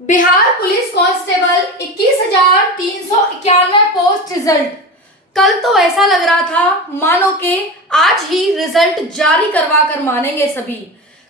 Bihar police constable 21,391 post result. कल तो ऐसा लग रहा था मानो के आज ही रिजल्ट जारी करवा कर मानेंगे सभी।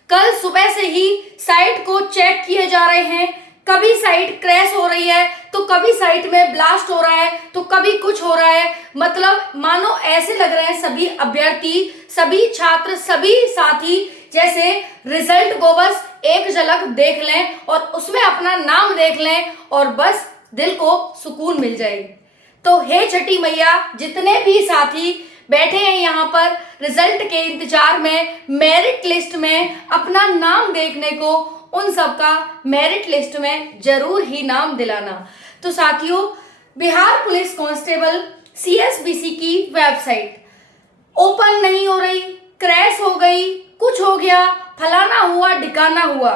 कल सुबह से ही साइट को चेक किए जा रहे हैं। कभी साइट क्रैश हो रही है तो कभी साइट में ब्लास्ट हो रहा है तो कभी कुछ हो रहा है। मतलब मानो ऐसे लग रहे हैं सभी अभ्यर्थी, सभी छात्र, सभी साथी जैसे रिजल्ट को बस एक झलक देख लें और उसमें अपना नाम देख लें और बस दिल को सुकून मिल जाए। तो हे छठी मैया, जितने भी साथी बैठे हैं यहाँ पर रिजल्ट के इंतजार में, मेरिट लिस्ट में अपना नाम देखने को, उन सबका मेरिट लिस्ट में जरूर ही नाम दिलाना। तो साथियों, बिहार पुलिस कांस्टेबल CSBC की वेबसाइट ओपन नहीं हो रही, क्रैश हो गई, कुछ हो गया, फलाना हुआ, ढिकाना हुआ।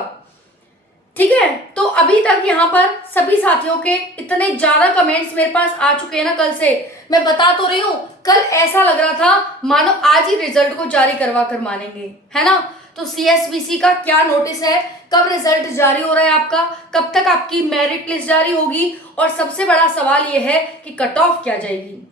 ठीक है, तो अभी तक यहाँ पर सभी साथियों के इतने ज्यादा कमेंट्स मेरे पास आ चुके हैं ना। कल से मैं बता तो रही हूँ, कल ऐसा लग रहा था मानो आज ही रिजल्ट को जारी करवा कर मानेंगे, है ना। तो CSBC का क्या नोटिस है, कब रिजल्ट जारी हो रहा है आपका, कब तक आपकी मेरिट लिस्ट जारी होगी, और सबसे बड़ा सवाल यह है कि कट ऑफ क्या जाएगी।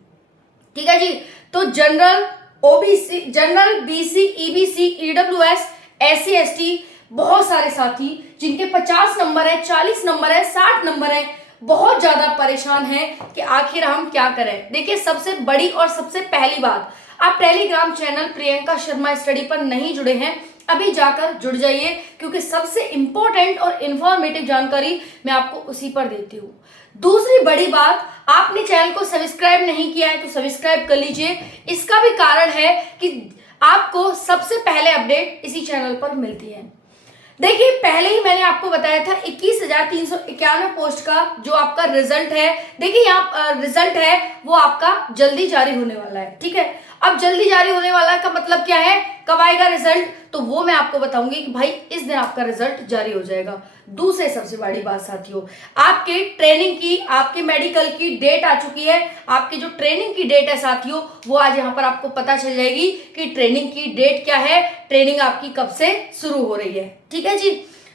ठीक है जी। तो general, OBC, general, BC, EBC, EWS, SC, ST, बहुत सारे साथी जिनके 50 नंबर है, 40 नंबर है, 60 नंबर है, बहुत ज्यादा परेशान हैं कि आखिर हम क्या करें। देखिए, सबसे बड़ी और सबसे पहली बात, आप Telegram channel Priyanka Sharma study पर नहीं जुड़े हैं, अभी जाकर जुड़ जाइए, क्योंकि सबसे इंपॉर्टेंट और इंफॉर्मेटिव जानकारी मैं आपको उसी पर देती हूँ। दूसरी बड़ी बात, आपने चैनल को सब्सक्राइब नहीं किया है तो सब्सक्राइब कर लीजिए। इसका भी कारण है कि आपको सबसे पहले अपडेट इसी चैनल पर मिलती है। देखिए, पहले ही मैंने आपको बताया था 21,391 पोस्ट का जो आपका रिजल्ट है। देखिए, यहाँ रिजल्ट है वो आपका जल्दी जारी होने वाला है। ठीक है, अब जल्दी जारी होने वाला का मतलब क्या है, कब आएगा रिजल्ट, तो वो मैं आपको बताऊंगी कि भाई इस दिन आपका रिजल्ट जारी हो जाएगा। दूसरे सबसे बड़ी बात साथियों, आपके ट्रेनिंग की, आपके मेडिकल की डेट आ चुकी है। आपकी जो ट्रेनिंग की डेट है साथियों, वो आज यहाँ पर आपको पता चल जाएगी कि ट्रेनिंग की डेट क्या है, ट्रेनिंग आपकी कब से शुरू हो रही है। ठीक है जी।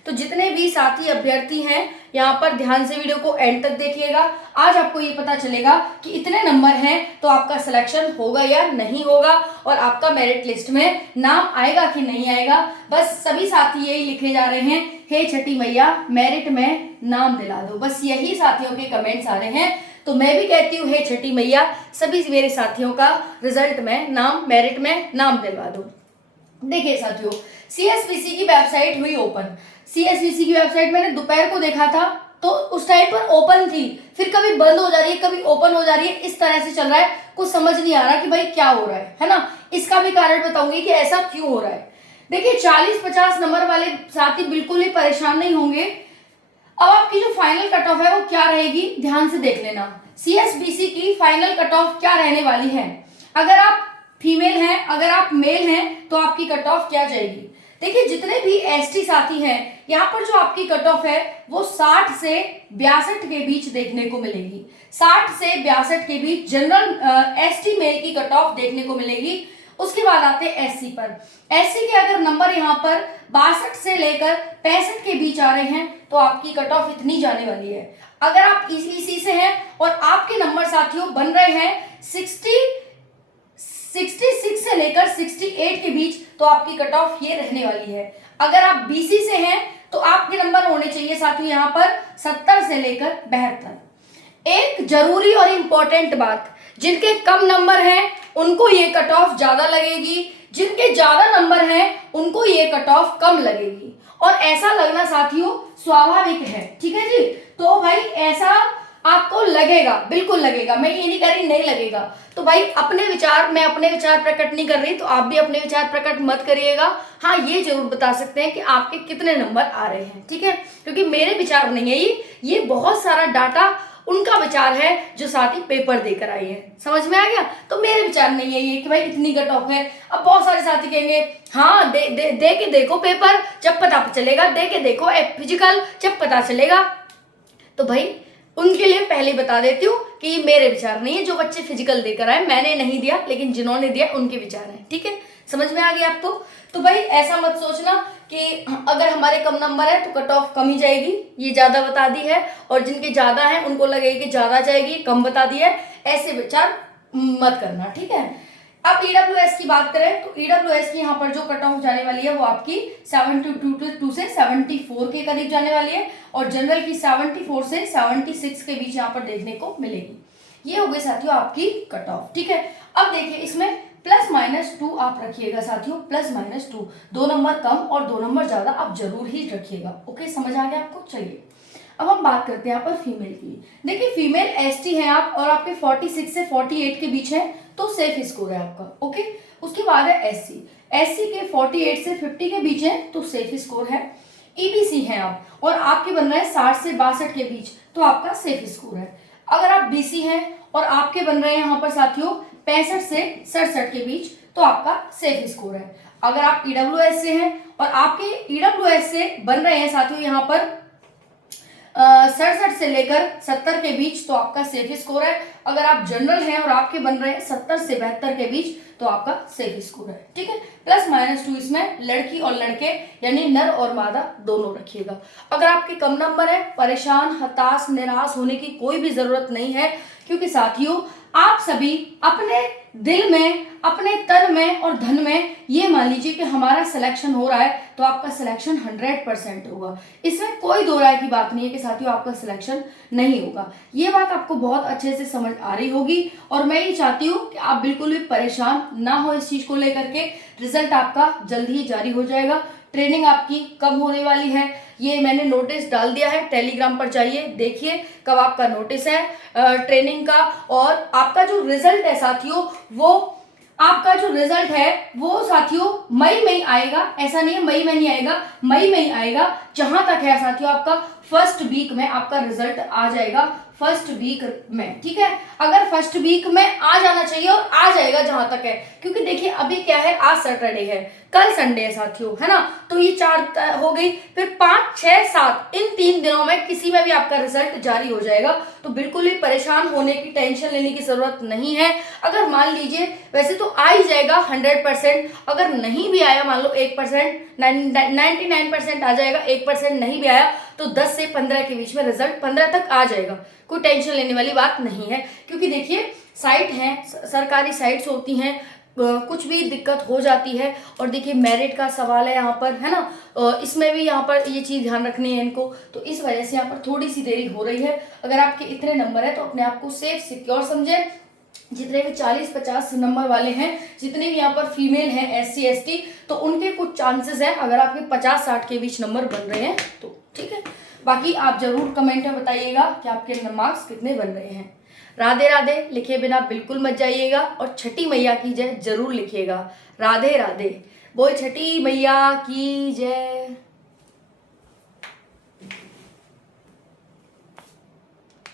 तो जितने भी साथी अभ्यर्थी हैं यहाँ पर ध्यान से वीडियो को एंड तक देखिएगा। आज आपको ये पता चलेगा कि इतने नंबर हैं तो आपका सिलेक्शन होगा या नहीं होगा, और आपका मेरिट लिस्ट में नाम आएगा कि नहीं आएगा। बस सभी साथी यही लिखे जा रहे हैं, हे छठी मैया मेरिट में नाम दिला दो। बस यही साथियों के कमेंट्स आ रहे हैं। तो मैं भी कहती हूँ, हे छठी मैया सभी मेरे साथियों का रिजल्ट में नाम, मेरिट में नाम दिलवा दो। देखिए साथियों, CSBC की वेबसाइट हुई ओपन। CSBC की वेबसाइट मैंने दोपहर को देखा था तो उस टाइम पर ओपन थी, फिर कभी बंद हो जा रही है, कभी ओपन हो जा रही है, इस तरह से चल रहा है। कुछ समझ नहीं आ रहा कि भाई क्या हो रहा है ना। इसका भी कारण बताऊंगी कि ऐसा क्यों हो रहा है। देखिए, 40-50 नंबर वाले साथी बिल्कुल ही परेशान नहीं होंगे। अब आपकी जो फाइनल कट ऑफ है वो क्या रहेगी, ध्यान से देख लेना। CSBC की फाइनल कट ऑफ क्या रहने वाली है। अगर आप फीमेल हैं, अगर आप मेल हैं, तो आपकी कट ऑफ क्या जाएगी। देखिए, जितने भी ST साथी हैं यहाँ पर जो आपकी कट ऑफ है वो 60 से 62 के बीच देखने को मिलेगी। 60 से 62 के बीच जनरल ST मेल की कट ऑफ देखने को मिलेगी। उसके बाद आते हैं SC पर। SC के अगर नंबर यहाँ पर 62 से लेकर 65 के बीच आ रहे हैं तो आपकी कट ऑफ इतनी जाने वाली है। अगर आप EC से हैं और आपके नंबर साथियों बन रहे हैं 66 से लेकर 68 के बीच, तो आपकी कट ऑफ ये रहने वाली है। अगर आप BC से हैं तो आपके नंबर होने चाहिए साथियों यहाँ पर 70 से लेकर 72। एक जरूरी और इंपॉर्टेंट बात, जिनके कम नंबर हैं उनको ये कट ऑफ ज्यादा लगेगी, जिनके ज्यादा नंबर हैं उनको ये कट ऑफ कम लगेगी, और ऐसा लगना साथियों स्वाभाविक है। ठीक है जी। तो भाई ऐसा आपको लगेगा, बिल्कुल लगेगा, मैं ये नहीं कह रही नहीं लगेगा। तो भाई अपने विचार, मैं अपने विचार प्रकट नहीं कर रही, तो आप भी अपने विचार प्रकट मत करिएगा। हाँ, ये जरूर बता सकते हैं कि आपके कितने नंबर आ रहे हैं। ठीक है, क्योंकि मेरे विचार नहीं है ये बहुत सारा डाटा उनका विचार है जो साथी पेपर देकर आई है। समझ में आ गया। तो मेरे विचार नहीं है ये कि भाई इतनी कट ऑफ है। अब बहुत सारे साथी कहेंगे हाँ दे के देखो पेपर जब पता चलेगा, दे के देखो फिजिकल जब पता चलेगा। तो भाई उनके लिए पहले बता देती हूँ कि ये मेरे विचार नहीं है। जो बच्चे फिजिकल देकर आए, मैंने नहीं दिया, लेकिन जिन्होंने दिया उनके विचार हैं। ठीक है, समझ में आ गया आपको? तो भाई ऐसा मत सोचना कि अगर हमारे कम नंबर है तो कट ऑफ कम ही जाएगी, ये ज्यादा बता दी है, और जिनके ज्यादा है उनको लगेगी कि ज्यादा जाएगी, कम बता दी है, ऐसे विचार मत करना, ठीक है। अब ईडब्ल्यूएस की बात करें तो ईडब्ल्यूएस की यहाँ पर जो कट ऑफ जाने वाली है वो आपकी 72 से 74 के करीब जाने वाली है, और जनरल की 74 से 76 के बीच यहाँ पर देखने को मिलेगी। ये हो गई साथियों आपकी कट ऑफ, ठीक है। अब देखिए इसमें +-2 आप रखिएगा साथियों, +-2, 2 नंबर कम और 2 नंबर ज्यादा आप जरूर ही रखिएगा। ओके, समझ आ गया आपको? चलिए अब हम बात करते हैं यहाँ पर फीमेल की। देखिए फीमेल एसटी है आप और आपके 46 से 48 के बीच है तो सेफ स्कोर है आपका। ओके, उसके बाद है एससी, एससी के 48 से 50 के बीच है तो सेफ स्कोर है। ईबीसी है आप और आपके बन रहे हैं 60 से 62 के बीच तो आपका सेफ स्कोर है। अगर आप बीसी हैं और आपके बन रहे हैं यहाँ पर साथियों 65 से 67 के बीच तो आपका सेफ स्कोर है। अगर आप ईडब्ल्यूएस से हैं और आपके ईडब्ल्यूएस से बन रहे हैं साथियों यहाँ पर 67 से लेकर 70 के बीच तो आपका सेफ स्कोर है। अगर आप जनरल हैं और आपके बन रहे हैं 70 से 72 के बीच तो आपका सेफ स्कोर है, ठीक है। +-2 इसमें लड़की और लड़के यानी नर और मादा दोनों रखिएगा। अगर आपके कम नंबर है, परेशान, हताश, निराश होने की कोई भी जरूरत नहीं है, क्योंकि साथियों आप सभी अपने दिल में, अपने तन में और धन में ये मान लीजिए कि हमारा सिलेक्शन हो रहा है तो आपका सिलेक्शन 100% होगा। इसमें कोई दो राय की बात नहीं है कि साथियों आपका सिलेक्शन नहीं होगा। ये बात आपको बहुत अच्छे से समझ आ रही होगी और मैं ये चाहती हूँ कि आप बिल्कुल भी परेशान ना हो इस चीज को लेकर के। रिजल्ट आपका जल्द ही जारी हो जाएगा। ट्रेनिंग आपकी कब होने वाली है ये मैंने नोटिस डाल दिया है, टेलीग्राम पर जाइए देखिए कब आपका नोटिस है ट्रेनिंग का। और आपका जो रिजल्ट है साथियों वो साथियों मई में ही आएगा। ऐसा नहीं है मई में नहीं आएगा, मई में ही आएगा। जहां तक है साथियों आपका फर्स्ट वीक में आपका रिजल्ट आ जाएगा, फर्स्ट वीक में, ठीक है। अगर फर्स्ट वीक में आ जाना चाहिए और आ जाएगा जहां तक है, क्योंकि देखिए अभी क्या है, आज सैटरडे है, कल संडे है साथियों, है ना। तो ये 4 हो गई, फिर 5, 6, 7 इन 3 दिनों में किसी में भी आपका रिजल्ट जारी हो जाएगा। तो बिल्कुल भी परेशान होने की, टेंशन लेने की जरूरत नहीं है। अगर मान लीजिए वैसे तो आ ही जाएगा 100%, अगर नहीं भी आया मान लो 1%, 99% आ जाएगा, 1% नहीं भी आया तो 10 से 15 के बीच में रिजल्ट 15 तक आ जाएगा। कोई टेंशन लेने वाली बात नहीं है, क्योंकि देखिए साइट है, सरकारी साइट्स होती हैं, कुछ भी दिक्कत हो जाती है। और देखिए मेरिट का सवाल है यहाँ पर, है ना, इसमें भी यहाँ पर ये चीज ध्यान रखनी है इनको। तो इस वजह से यहाँ पर थोड़ी सी देरी हो रही है। अगर आपके इतने नंबर है तो अपने आप को सेफ सिक्योर समझे। जितने भी 40-50 नंबर वाले हैं, जितने भी यहाँ पर फीमेल हैं SC ST, तो उनके कुछ चांसेस हैं अगर आपके 50-60 के बीच नंबर बन रहे हैं तो, ठीक है। बाकी आप जरूर कमेंट में बताइएगा कि आपके मार्क्स कितने बन रहे हैं। राधे राधे लिखे बिना बिल्कुल मत जाइएगा और छठी मैया की जय जरूर लिखिएगा। राधे राधे, बोल छठी मैया की जय।